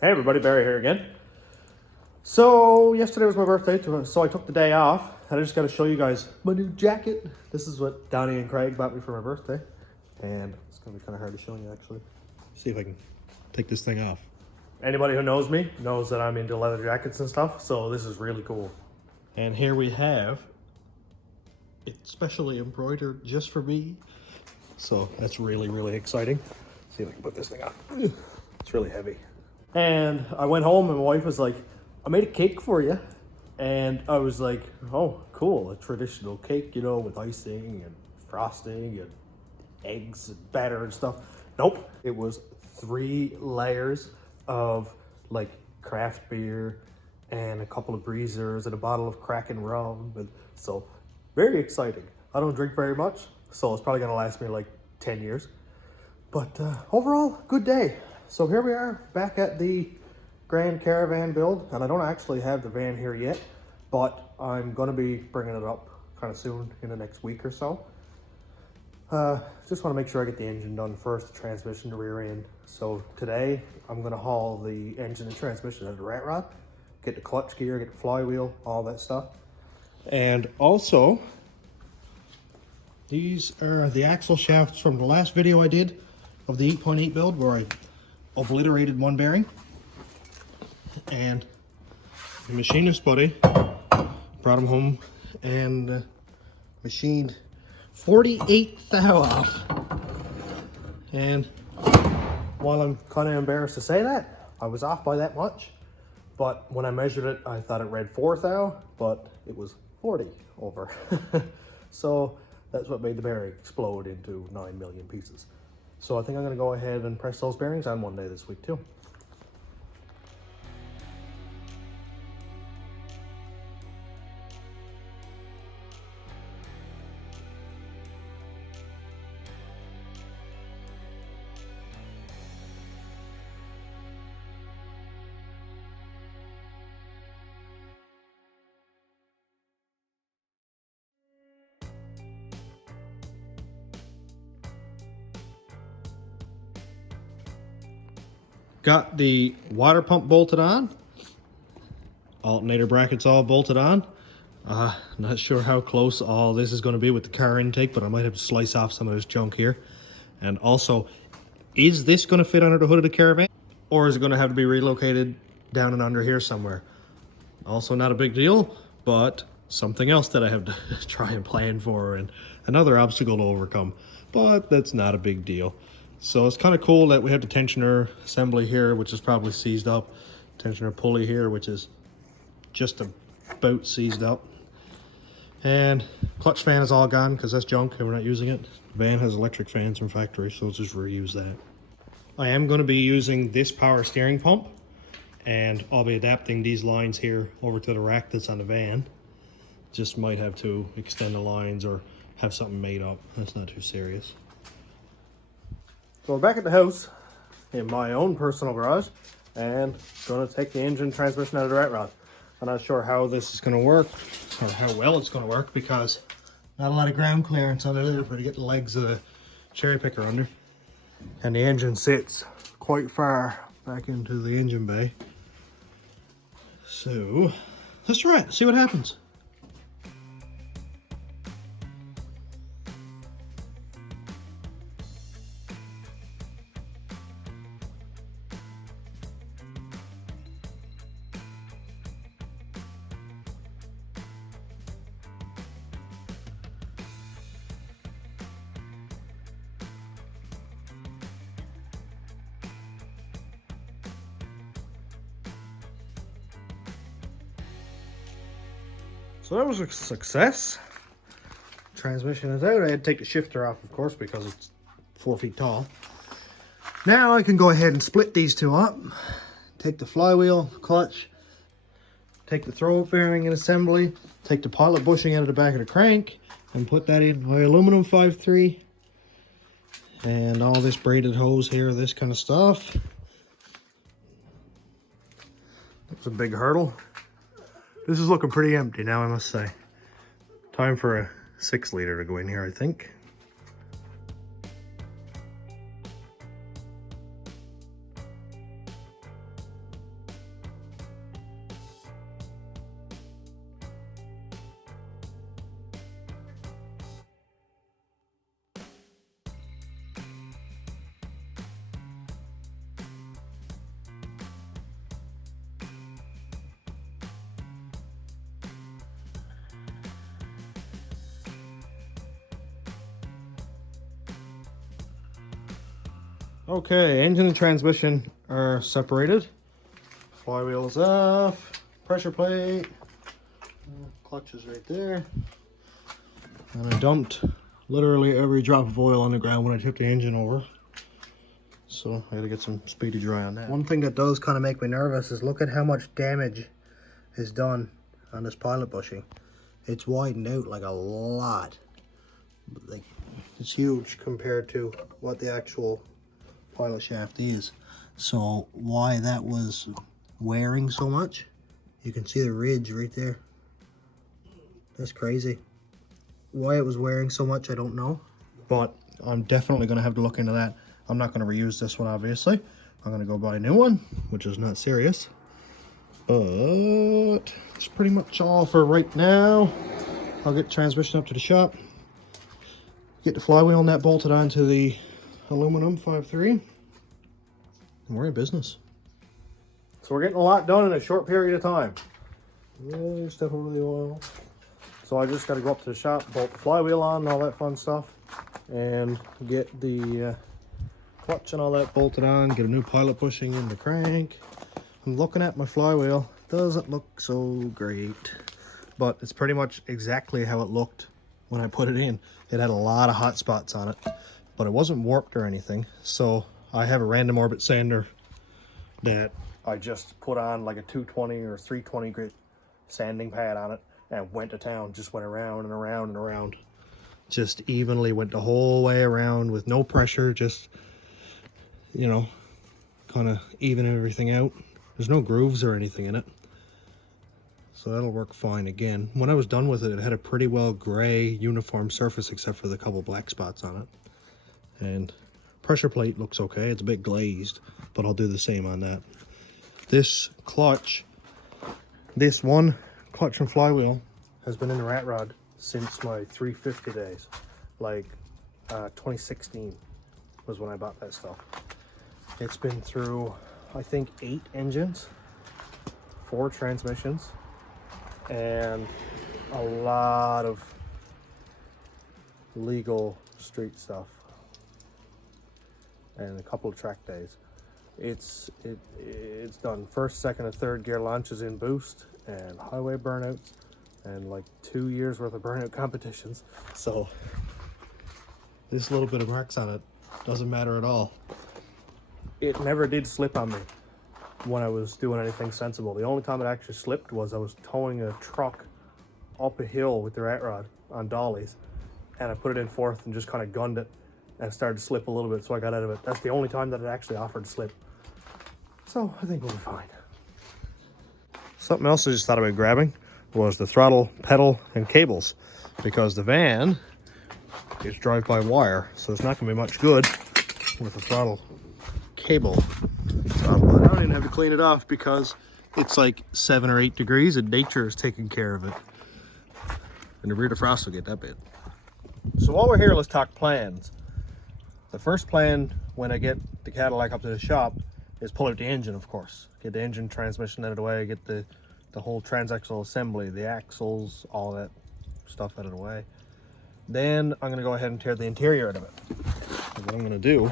Hey everybody, Barry here again. So yesterday was my birthday, so I took the day off, and I just got to show you guys my new jacket. This is what Donnie and Craig bought me for my birthday, and it's gonna be kind of hard to show you actually. See if I can take this thing off. Anybody who knows me knows that I'm into leather jackets and stuff, so this is really cool. And here we have it specially embroidered just for me. So that's really, really exciting. See if I can put this thing on. It's really heavy. And I went home and my wife was like, I made a cake for you. And I was like, oh, cool, a traditional cake, you know, with icing and frosting and eggs and batter and stuff. Nope, it was 3 layers of like craft beer and a couple of breezers and a bottle of Kraken rum. And so very exciting. I don't drink very much, so it's probably gonna last me like 10 years. But overall, good day. So here we are back at the Grand Caravan build, and I don't actually have the van here yet, but I'm gonna be bringing it up kind of soon in the next week or so. Just want to make sure I get the engine done first, the transmission, the rear end. So today I'm gonna haul the engine and transmission out of the rat rod, get the clutch gear, get the flywheel, all that stuff. And also, these are the axle shafts from the last video I did of the 8.8 build where I obliterated one bearing. And the machinist buddy brought them home and machined 48 thou off. And while I'm kind of embarrassed to say that, I was off by that much. But when I measured it, I thought it read 4 thou, but it was 40 over. So that's what made the bearing explode into 9 million pieces. So I think I'm gonna go ahead and press those bearings on one day this week too. got the water pump bolted on. Alternator brackets all bolted on. Not sure how close all this is going to be with the car intake, but I might have to slice off some of this junk here. And also, is this going to fit under the hood of the Caravan? Or is it going to have to be relocated down and under here somewhere? Also not a big deal, but something else that I have to try and plan for and another obstacle to overcome. But that's not a big deal. So it's kind of cool that we have the tensioner assembly here, which is probably seized up. Tensioner pulley here, which is just about seized up. And clutch fan is all gone because that's junk and we're not using it. The van has electric fans from factory, so let's just reuse that. I am going to be using this power steering pump, and I'll be adapting these lines here over to the rack that's on the van. Just might have to extend the lines or have something made up. That's not too serious. So we're back at the house in my own personal garage and gonna take the engine transmission out of the rat rod. I'm not sure how this is gonna work or how well it's gonna work because not a lot of ground clearance under there for to get the legs of the cherry picker under. And the engine sits quite far back into the engine bay. So let's try it, see what happens. So that was a success. Transmission is out. I had to take the shifter off, of course, because it's 4 feet tall. Now I can go ahead and split these two up. Take the flywheel, clutch, take the throw bearing in assembly, take the pilot bushing out of the back of the crank, and put that in my aluminum 5.3. And all this braided hose here, this kind of stuff. That's a big hurdle. This is looking pretty empty now, I must say. Time for a 6 liter to go in here, I think. Okay, engine and transmission are separated. Flywheel is off. Pressure plate. Clutch is right there. And I dumped literally every drop of oil on the ground when I took the engine over. So I gotta get some speedy dry on that. One thing that does kind of make me nervous is look at how much damage is done on this pilot bushing. It's widened out like a lot. Like, it's huge compared to what the actual pilot shaft is. So why that was wearing so much, you can see the ridge right there. That's crazy. Why it was wearing so much, I don't know. But I'm definitely going to have to look into that. I'm not going to reuse this one, obviously. I'm going to go buy a new one, which is not serious. But it's pretty much all for right now. I'll get the transmission up to the shop. Get the flywheel nut bolted onto the aluminum 5.3. And we're in business. So we're getting a lot done in a short period of time. Really step over the oil. So I just got to go up to the shop, bolt the flywheel on and all that fun stuff, and get the clutch and all that bolted on, get a new pilot bushing in the crank. I'm looking at my flywheel. Doesn't look so great, but it's pretty much exactly how it looked when I put it in. It had a lot of hot spots on it, but it wasn't warped or anything. So I have a random orbit sander that I just put on like a 220 or 320 grit sanding pad on it and went to town. Just went around and around and around. Just evenly went the whole way around with no pressure, just, you know, kind of even everything out. There's no grooves or anything in it. So that'll work fine. Again, when I was done with it, it had a pretty well gray uniform surface except for the couple black spots on it. And pressure plate looks okay. It's a bit glazed, but I'll do the same on that. This clutch, this one clutch and flywheel has been in the rat rod since my 350 days. Like 2016 was when I bought that stuff. It's been through, I think, 8 engines, 4 transmissions, and a lot of legal street stuff and a couple of track days. It's done first, second, and third gear launches in boost and highway burnouts and like 2 years worth of burnout competitions. So this little bit of marks on it doesn't matter at all. It never did slip on me when I was doing anything sensible. The only time it actually slipped was I was towing a truck up a hill with the rat rod on dollies, and I put it in fourth and just kind of gunned it and it started to slip a little bit, so I got out of it. That's the only time that it actually offered to slip. So I think we'll be fine. Something else I just thought about grabbing was the throttle, pedal, and cables, because the van is drive-by-wire, so it's not going to be much good with the throttle cable. So I don't even have to clean it off because it's like 7 or 8 degrees and nature is taking care of it. And the rear defrost will get that bit. So while we're here, let's talk plans. The first plan when I get the Cadillac up to the shop is pull out the engine, of course. Get the engine transmission out of the way, get the whole transaxle assembly, the axles, all that stuff out of the way. Then I'm gonna go ahead and tear the interior out of it. And what I'm gonna do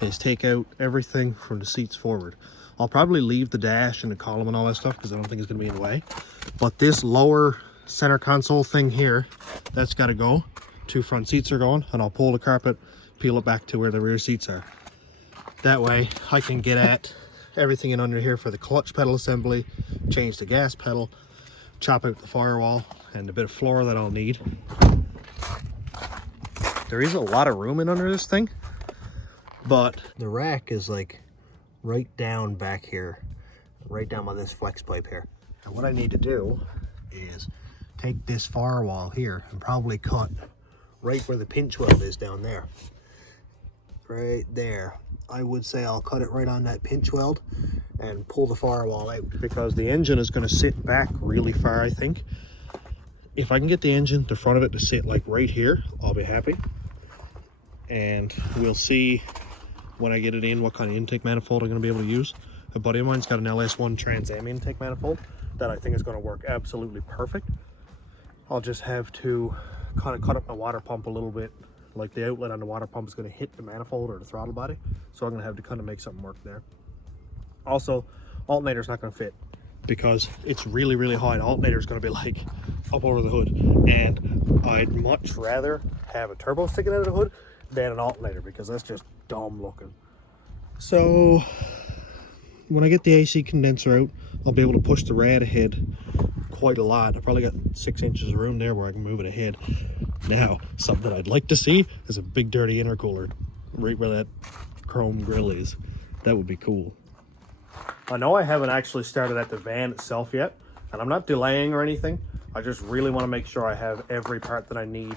is take out everything from the seats forward. I'll probably leave the dash and the column and all that stuff because I don't think it's gonna be in the way. But this lower center console thing here, that's gotta go. 2 front seats are going, and I'll pull the carpet, peel it back to where the rear seats are. That way I can get at everything in under here for the clutch pedal assembly, change the gas pedal, chop out the firewall and a bit of floor that I'll need. There is a lot of room in under this thing, but the rack is like right down back here, right down by this flex pipe here. And what I need to do is take this firewall here and probably cut right where the pinch weld is down there. Right there. I would say I'll cut it right on that pinch weld and pull the firewall out, because the engine is going to sit back really far, I think. If I can get the engine, the front of it, to sit like right here, I'll be happy. And we'll see when I get it in what kind of intake manifold I'm going to be able to use. A buddy of mine's got an LS1 Trans Am intake manifold that I think is going to work absolutely perfect. I'll just have to kind of cut up my water pump a little bit like the outlet on the water pump is going to hit the manifold or the throttle body, so I'm going to have to kind of make something work there. Also, alternator's not going to fit because it's really, really high. The alternator is going to be like up over the hood, and I'd much rather have a turbo sticking out of the hood than an alternator because that's just dumb looking. So when I get the AC condenser out, I'll be able to push the rad ahead quite a lot. I probably got 6 inches of room there where I can move it ahead. Now, something I'd like to see is a big dirty intercooler right where that chrome grill is. That would be cool. I know I haven't actually started at the van itself yet, and I'm not delaying or anything. I just really want to make sure I have every part that I need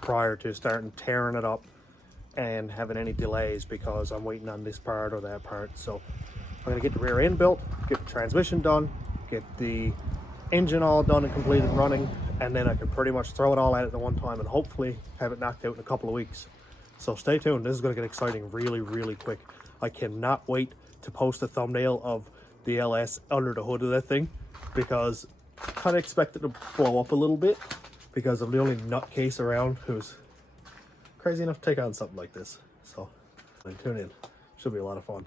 prior to starting tearing it up and having any delays because I'm waiting on this part or that part. So I'm going to get the rear end built, get the transmission done, get the engine all done and completed and running, and then I can pretty much throw it all at it at one time and hopefully have it knocked out in a couple of weeks. So stay tuned. This is going to get exciting really, really quick. I cannot wait to post a thumbnail of the LS under the hood of that thing because I kind of expect it to blow up a little bit because I'm the only nutcase around who's crazy enough to take on something like this. So tune in. Should be a lot of fun.